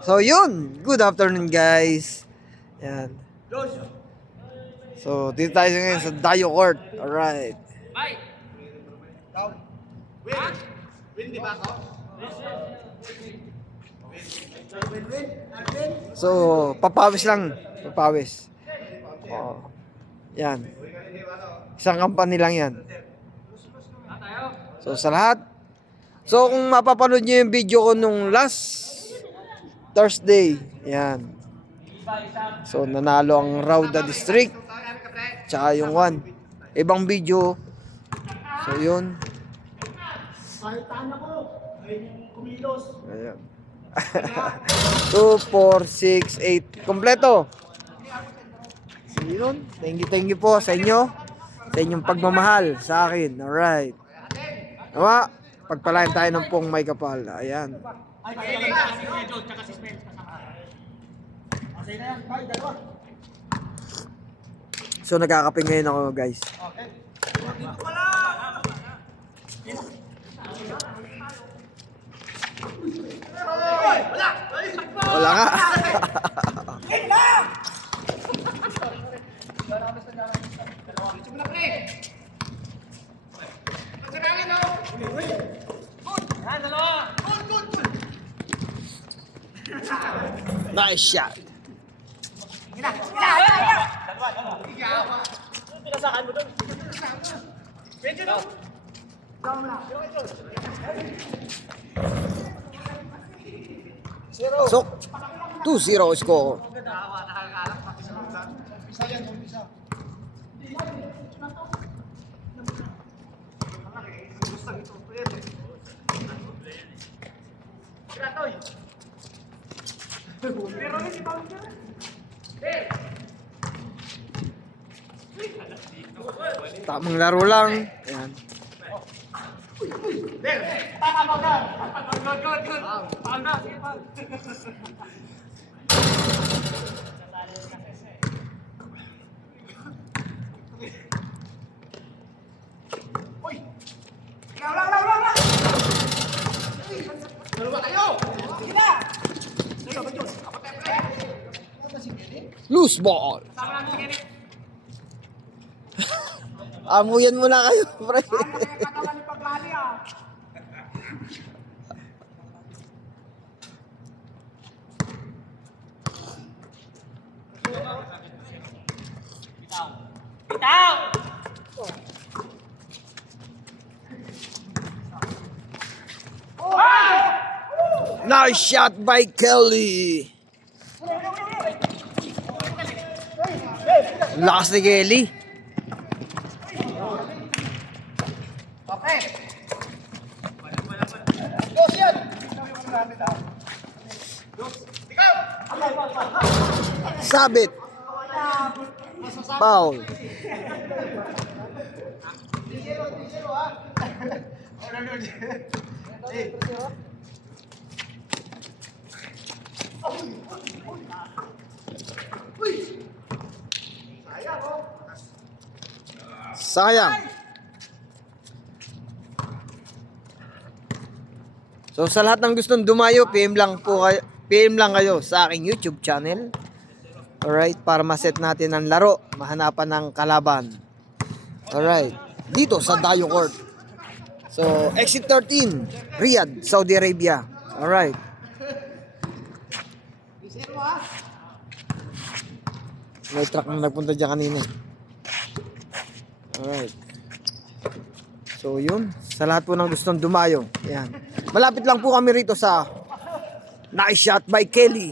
So yun, good afternoon guys. Yan. So dito tayo ngayon sa Dayo Court. Alright. So papawis lang. Papawis. Oh. Yan. Isang company lang yan. So sa lahat. So kung mapapanood nyo yung video ko nung last Thursday. Yan. So nanalo ang Rauda District. Tsaka yung one. Ibang video. So yun. Ayan. 2, 4, 6, 8. Kompleto. So yun. Thank you po sa inyo. Sa inyong pagmamahal sa akin. Alright. Nawa, pagpalain tayo ng pong may kapal. Ayan. So nagkakape ngayon ako guys. Wala nga. Nice shot. So, 2-0 score. Tamang laro lang. Ayan. Loose ball. Amuyan mo na kayo, pre. Nice shot by Kelly. Lakas ni Kelly. Sabit. Foul. Sayang. So sa lahat ng gustong dumayo, PM lang kayo sa aking YouTube channel. Alright, para ma-set natin ang laro, mahanapan ng kalaban. Alright, dito sa Dayo Court. So, exit 13, Riyadh, Saudi Arabia. Alright. May truck na nagpunta dyan kanina. Alright. So, yun. Sa lahat po ng gustong dumayo. Yan. Malapit lang po kami rito sa nice shot by Kelly.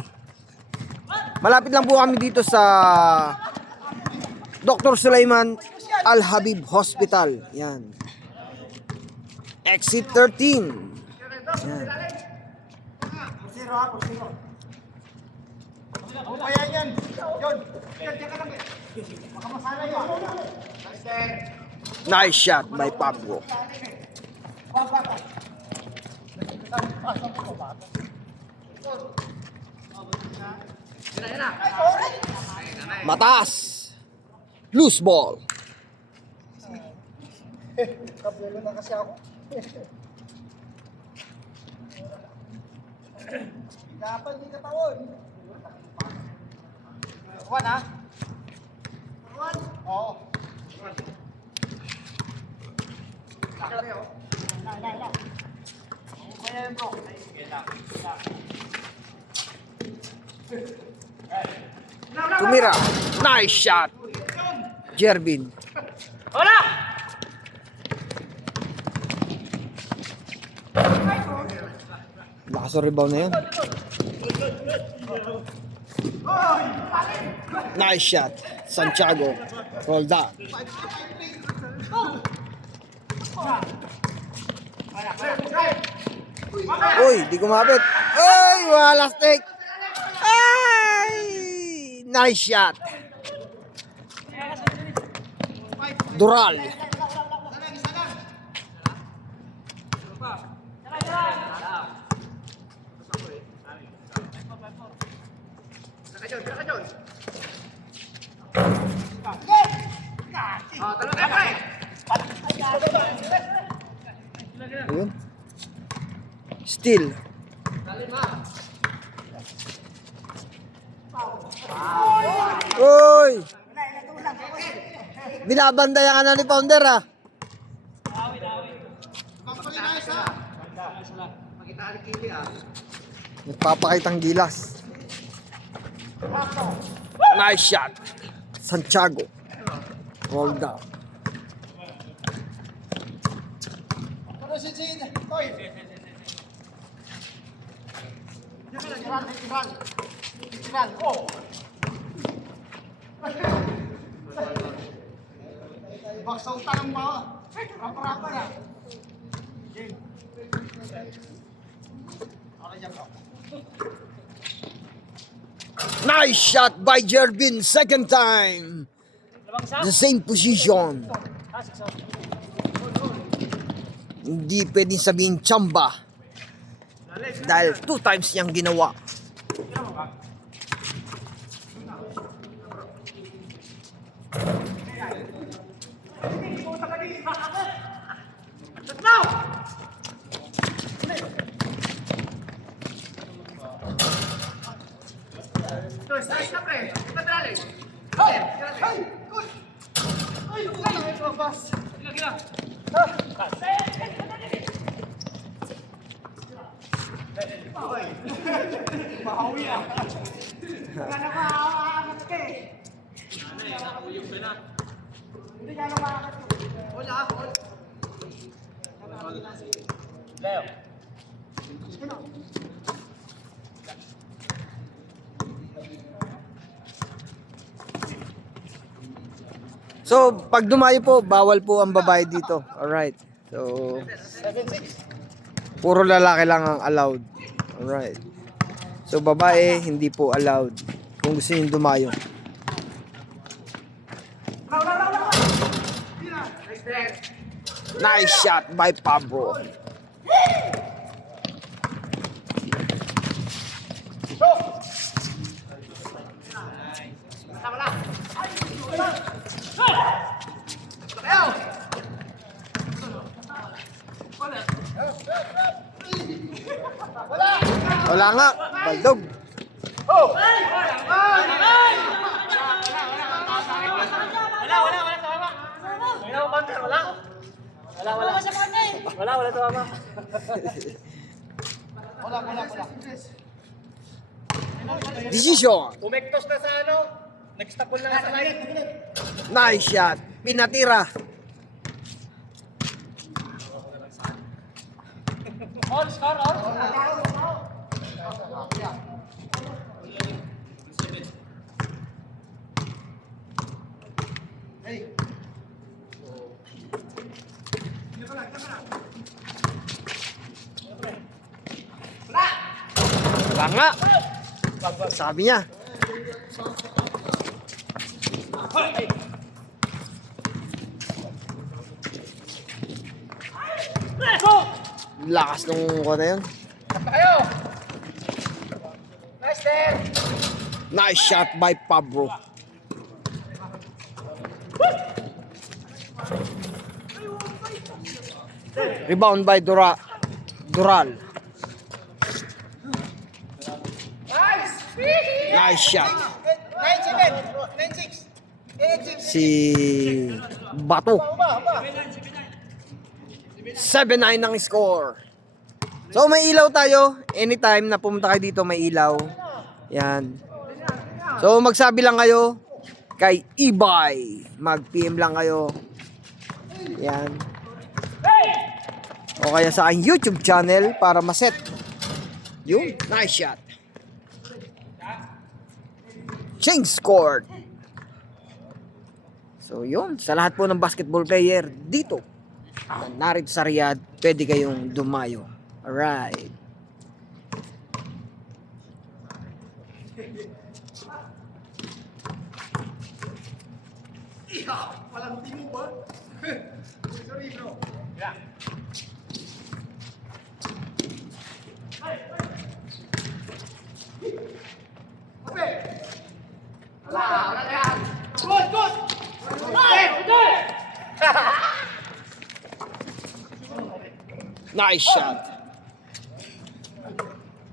Malapit lang po kami dito sa Dr. Sulaiman Al-Habib Hospital. Yan. Exit 13. Yan. Nice shot by Pablo. Matas. Loose ball. Kabelo na kasi ako. Dapat di katawan. One ha? One? Oo. Tumira. Nice shot. Jervin. Wala! Lakas ng rebound na yan. Nice shot. Santiago. Roll down. Uy, di kumapit. Uy, wala stick. Ay! Nice shot. Dural. Ayun. Still. Uy! Binabandayan ka na ni Pounder ah. Nagpapakitang gilas. Nice shot. Santiago. Roll down. Baksang tanong mo. Rapa-rapa na. Nice shot by Jervin. Second time. The same position. Hindi pwedeng sabihin tsamba. Dahil 2 times niyang ginawa. Bahawi ah. Wala na maaangat ka eh. Hindi ka na maaangat ka. Wala ako. Leo. So, pag dumayo po, bawal po ang babae dito. Alright. So, 7-6. puro lalaki lang ang allowed. Alright. So, babae, hindi po allowed. Kung gusto nyo dumayo. Nice shot by Pablo. Wala nga, baldog. Decision. Umektos na sa ano? Nagstapol na sa line. Nice shot. Pinatira. All score, all. Wala nga. Sabi niya. Lakas nung ko na yun. Kayo. Nice there. Nice shot by Pablo. Rebound by Dural. Nice shot. 9-7, 9-6, 8-6. Si Bato. 7-9 ang score. So may ilaw tayo. Anytime na pumunta kayo dito may ilaw. Yan. So magsabi lang kayo kay Ibay. Mag-PM lang kayo. Yan. O kaya sa aking YouTube channel para maset. Yun. Nice shot. Change scored. So yun. Sa lahat po ng basketball player dito narito sa Riyadh, pwede kayong dumayo. Alright. Walang timo ba? Sorry bro. Yeah. Good, good. Good. Nice shot.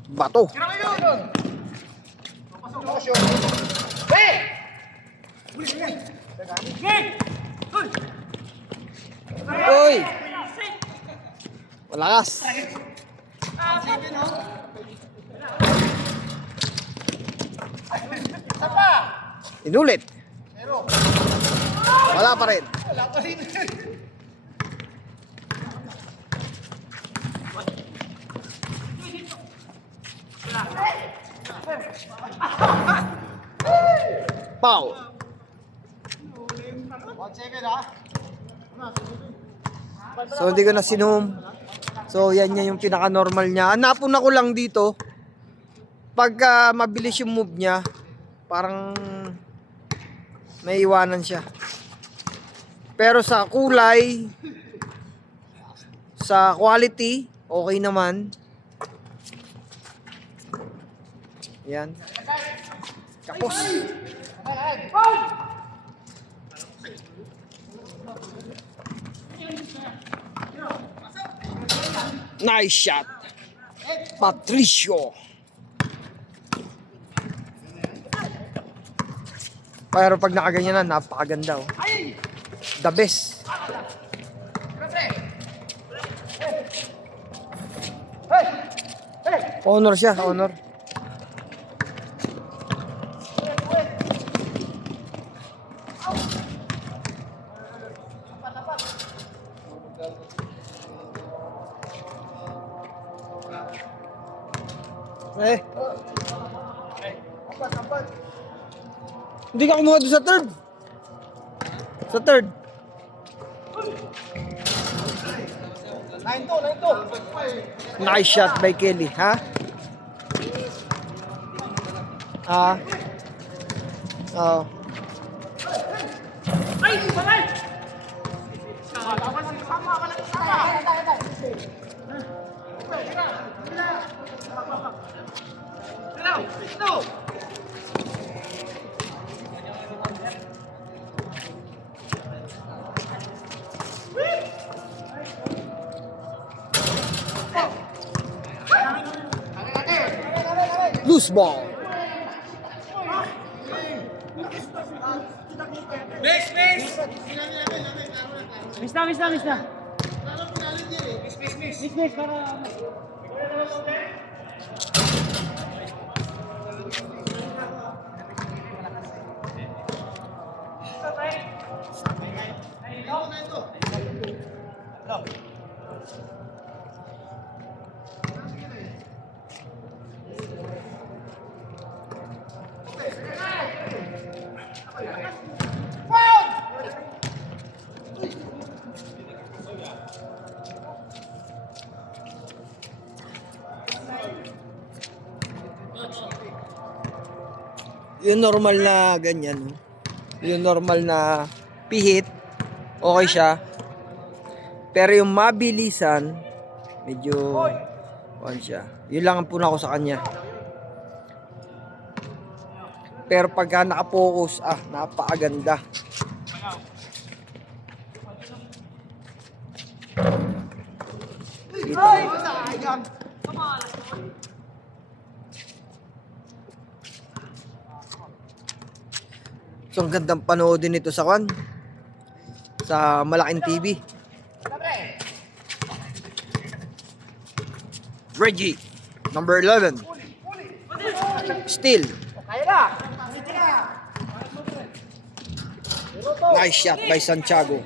Bato. Uy. Malakas. Inulit. Wala pa rin. Foul. 1-7 ha. So hindi ko na sinum. So yan niya yung pinaka-normal niya. Hanapon ako lang dito. Pagka mabilis yung move niya, parang may iwanan siya. Pero sa kulay, sa quality, okay naman. Yan. Kapos. Nice shot. Patricio. Pero pag nakaganyan na, napakaganda. Oh. The best. Honor siya, honor. Eh. Hindi ka kumuha doon sa third. Sa third. 9-2. Nice shot by Kelly, ha? Ah. Oh. Loose ball. Miss na. Miss, para... Yung normal na ganyan, yung normal na pihit, okay siya. Pero yung mabilisan, medyo ano siya. Yun lang ang puna ko sa kanya. Pero pagka nakapokus, napakaganda. So, ang gandang panoodin nito sa kwan. Sa malaking TV. Reggie, number 11. Still. Kaya na. Sige na. Nice shot by Santiago.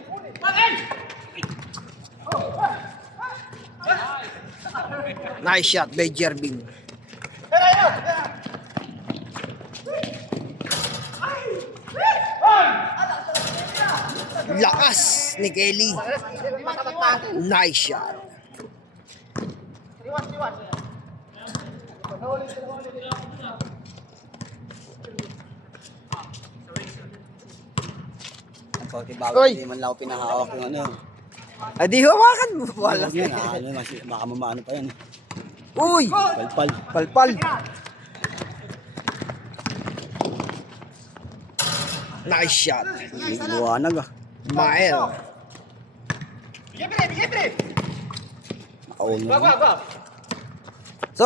Nice shot by Jerving. Lakas ni Kelly. Nice shot. Konti bago, Oy! hindi man lang ako pinahawak yung ano. Ay, di hawakan mo. Wala. Yun, ano, baka mamaano pa yan. Uy! Palpal. Palpal. Nice shot. Liwanag ah. Mael. Makauna. So,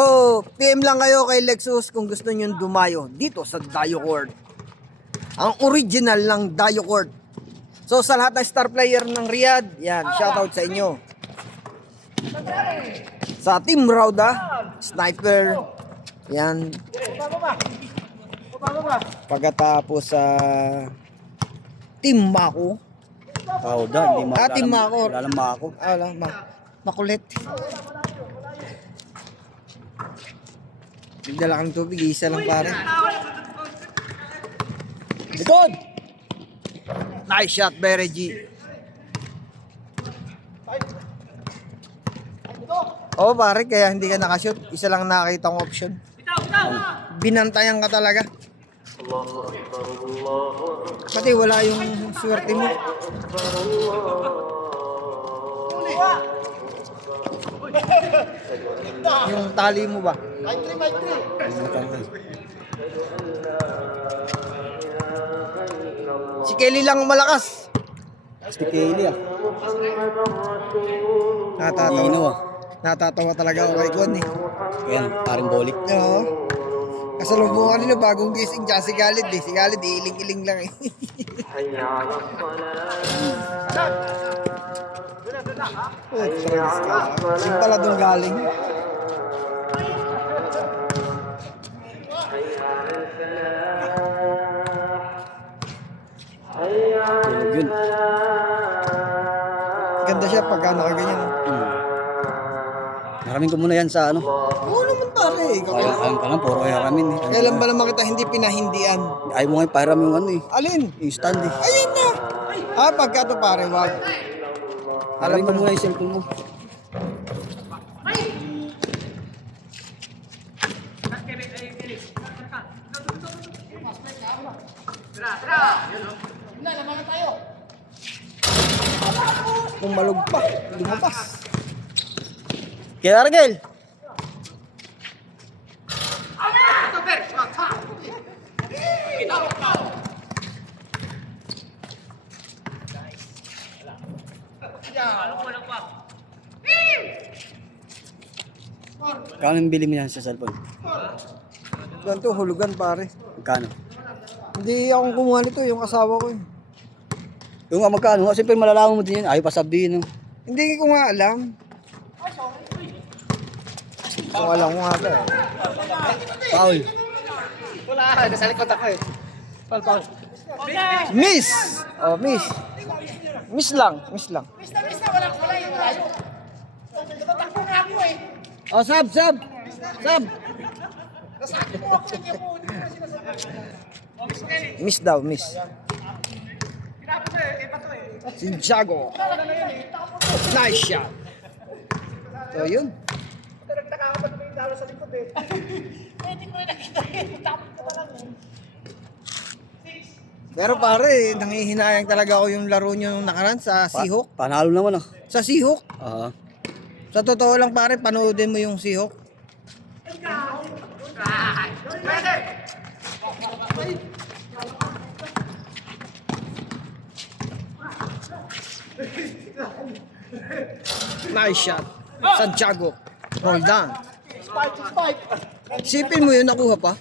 PM lang kayo kay Lexus kung gusto nyo dumayo dito sa Dayo Court. Ang original ng Dayo Court. So, sa lahat ng star player ng Riyadh, yan, shoutout sa inyo. Sa Team Rauda, Sniper, yan. Pagkatapos sa Team Mako. Kauda, hindi Ah, Team Mako. Wala lang Mako. Wala, makulit. Nagdala kang tubig, isa lang pare. Likod! Nice shot by Reggie. Oo pare, kaya hindi ka nakashoot. Isa lang nakakita kong option. Binantayan ka talaga. Pati wala yung swerte mo. Yung tali mo ba? Si Kelly lang malakas. Si Kelly ah. Natatawa. Dino ah. Natatawa talaga ako kay Juan eh. Yan, paring bolik. Oo. Kasalubungan nila bagong gising dyan si Khalid eh. Si Khalid iling-iling lang eh. Yung pala doon galing. Tulog yun. Ganda siya pagka nakaganyan. Haramin ko muna yan sa ano. Oo naman pare. Kaya ka lang, puro kaya haramin eh. Kailan ba naman kita hindi pinahindian? Ayaw mo nga ipahiram yung ano eh. Alin? Yung stand eh. Ayun na! Ah, pagka to pare, wag. Haramin ko muna yung cellphone mo. Pumalog pa, lumabas. Kaya Argel! Kano yung bili mo yan sa cellphone? Ganito, hulugan pare. Magkano? Hindi akong kumuha nito, yung asawa ko eh. Yung nga magkano? Siyempre malalaman mo din yun. Ayaw pa sabihin. No? Hindi ko nga alam. Kung alam ko nga ito eh. Paul. Wala, nasa likod ako eh. Paul. Miss! Oh, miss. Miss lang, miss lang. Mista, wala yung layo. Tumatakbo nga ako eh. Oh, sab, sab! Sab! Nasabi mo ako, hindi ako, hindi mo sinasabi. Miss daw, miss. Pinapos eh, iba to eh. Si Jago. Nice shot. So, yun. Nagtaka ako pag may dalo sa likod eh. Pwede ko yung nakita eh. Tapos ko lang eh. Pero pare, nangihinayang talaga ako yung laro nyo nung nakaraan sa Seahawk. Panalo naman ah. Sa Seahawk. Sa Sa totoo lang pare, panoodin mo yung Seahawk. Nice shot. Santiago. Hold on. Spike. Sipin mo yun, nakuha pa.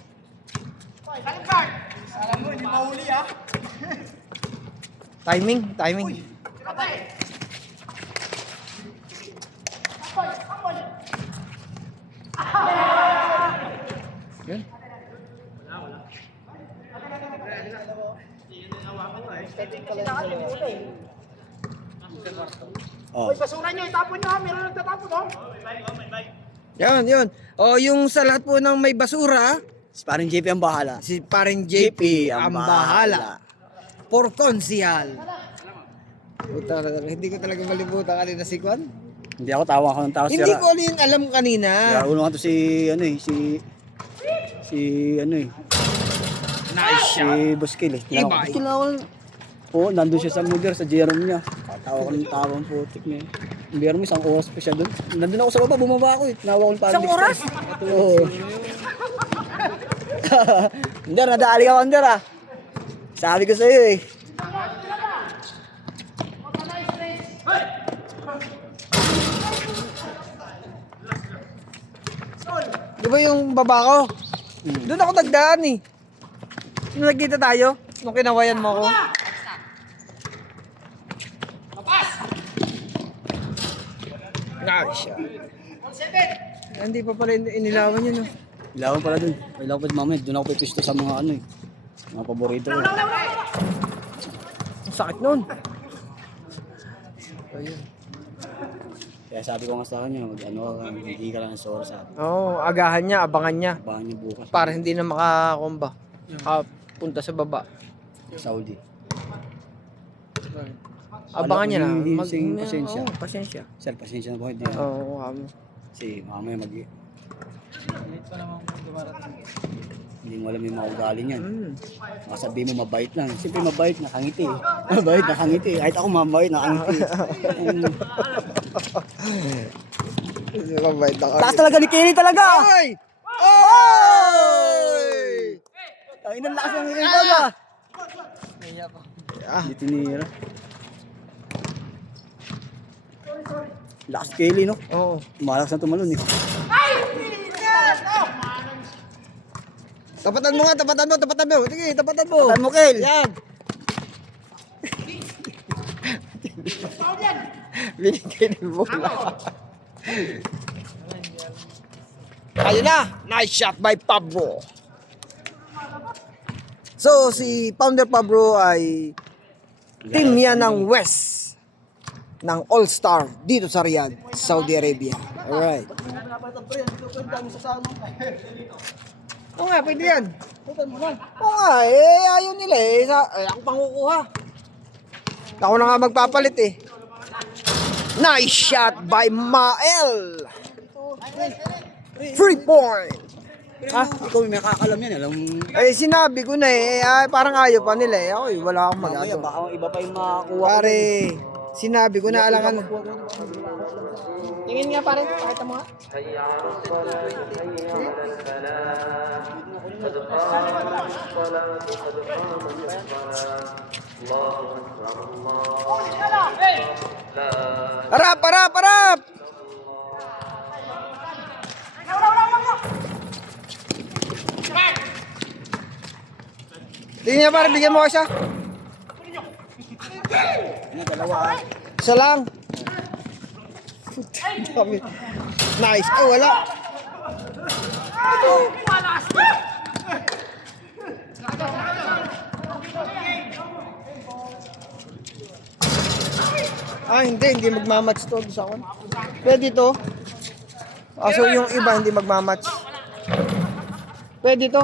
Alam mo, hindi mahuli ah. Timing. Yan. Oh. Uy, basura nyo, itapon nyo ha. Meron nagtatapon oh. Yun. O, yung sa lahat po ng may basura, Si parang JP ang bahala. si paring JP ang bahala. For konsihal. Puta, hindi ko talaga malibutan kanina si Kwan. Hindi ako tawa ko ng tao. Hindi ko alin alam kanina. Kaya ulo nga to si ano eh, si ano eh. Nice Si Buskil eh. Iba. Buskil ako. Oo, nandun siya sa Mudir, sa Jerome niya. Tawa ko ng tawang putik niya. Yung Jerome, isang oras pa siya doon. Nandun ako sa baba, bumaba ako eh. Tinawa ko ng parang Isang oras? Oo. Under, nadali ka Under ah. Sabi ko sa'yo eh. Di ba yung baba ko? Doon ako nagdaan eh. Nung nagkita tayo, nung kinawayan mo ako. Nice. Hindi pa pala inilawan yun. No? Ilawan pala dun. Ilawan pa mamaya. Doon ako pipisto sa mga ano eh. Mga paborito ko. Ang sakit nun. Ayun. Kaya sabi ko nga sa kanya, ano ka, hindi ka lang sa oras sabi. Oo, agahan niya, abangan niya. Abangan niya bukas. Para hindi na makakomba. Punta sa baba. Saudi. Abangan niya na. Hindi sing pasensya. Oo, pasensya. Sir, pasensya na po. Hindi. Oo, Kasi mamaya hindi mo alam yung mga ugali niyan. Masabi mo mabait lang. Siyempre mabait, nakangiti. Mabait, nakangiti. Kahit ako mabait, nakangiti. Mabait ako. Taas talaga ni Kelly talaga! Oy! Oy! Ay, lakas ng ngiti talaga! Hindi tinira. Lakas Kelly, no? Oo. Malakas na tumalon eh. Tapatan mo. Sige, tapatan mo. Tapatan mo, Kel. Yan. Binigay ni bola. Ayun na. Nice shot by Pablo. So, si Founder Pablo ay team niya ng West ng All-Star dito sa Riyadh, Saudi Arabia. Alright. Oo nga, pwede yan. Oo nga, ayaw nila eh. Ako pang kukuha. Ako na nga magpapalit eh. Nice shot by Mael. 3 point. Ha? Ikaw may makakalam yan. Alam mo. Eh, sinabi ko na eh. Parang ayaw pa nila eh. Ako wala akong Mamaya, magagawa. baka iba pa yung makakuha. Pare, sinabi ko na alangan. Tingin nga pare, pakita mo nga. Harap! Tingin niya pare, bigyan mo ko siya. Dalawa. Isa lang. Nice. Ay, wala. Hindi magmamatch to sa akin. Pwede to. So yung iba hindi magmamatch. Pwede to.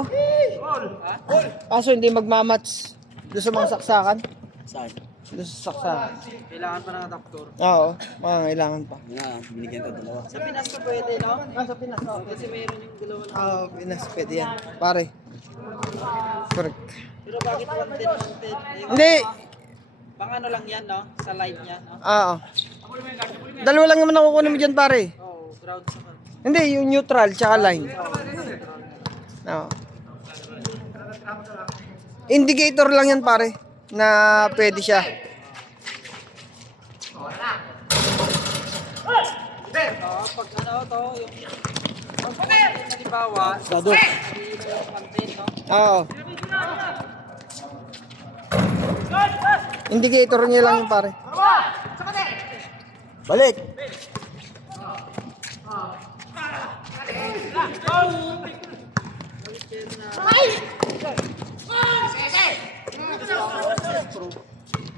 Kaso hindi magmamatch doon sa mga saksakan. Saan? Doon sa saksakan. Kailangan pa ng doktor. Oo, kailangan pa. Yun na, binigyan ko dalawa. Sa Pinas ko pwede, no? Sa Pinas. Kasi mayroon yung dalawa lang. Pinas, pwede yan. Pare. Correct. Pero bakit 110? Hindi. Pang ano lang yan, no? Sa live niya, no? Oo. Dalawa lang naman nakukuha mo dyan, pare. Oo, ground sa kan. Hindi, yung neutral, tsaka line. Oo. Indicator lang yan, pare. Na pwede siya. Pag ano to, yung halimbawa, Sado. hindi mo yung content, no? Oo. Indicator niya lang yung pare. Balik!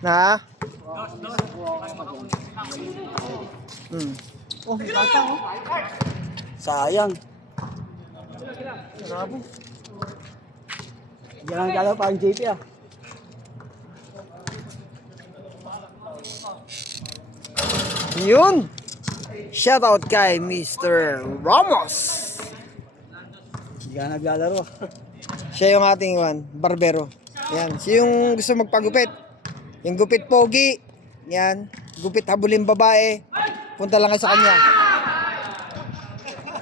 Na? Hmm. Oh, bata oh. Sayang. Diyan ang galaw pa ang JP ah. Yun! Shoutout kay Mr. Ramos. Diyan naglalaro. Siya yung ating barbero. Yan. Siya yung gusto magpagupit. Yung gupit pogi. Yan. Gupit habulin babae. Punta lang kayo sa kanya.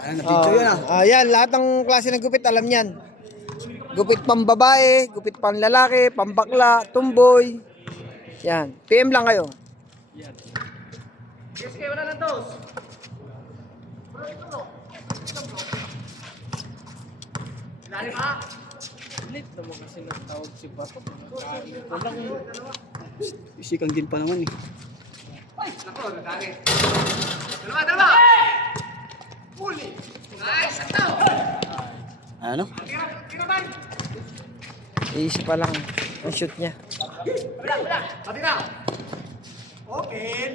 Ano na picture yan ah. Yan. Lahat ng klase ng gupit, alam yan. Gupit pang babae, gupit pang lalaki, pambakla, tumboy. Yan. PM lang kayo. Yes, kayo wala ng dos. Ilalim ha? Ulit naman kasi nagtawag si Bato. Walang Isikang din pa naman eh. Nako, nagkagi. Dalawa! Huli! Nice! Sakto! Ano? Tira man! Iisip pa lang ang shoot niya. Wala! Patira! Open!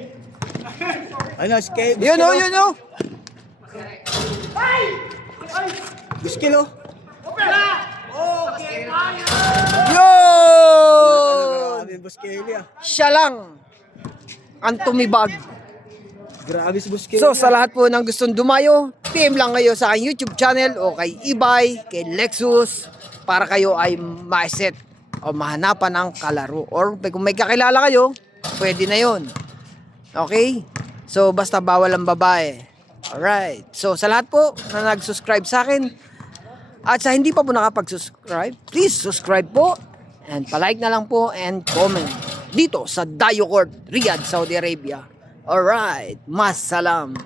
Ano, skate? Yun o, yun o! Biskil oh. Open! Okay! Yun! Grabe, Buskeli ah. Siya lang ang tumibag. Grabe si Buskeli. So sa lahat po ng gustong dumayo, PM lang kayo sa aking YouTube channel o kay Ibay, kay Lexus para kayo ay ma-set o mahanapan ng kalaro. Or kung may kakilala kayo, pwede na yon. Okay? So basta bawal ang babae. Alright. So sa lahat po na nag-subscribe sa akin at sa hindi pa po nakapag-subscribe, please subscribe po and palike na lang po and comment dito sa Dayo Court, Riyadh, Saudi Arabia. Alright. Mas salam.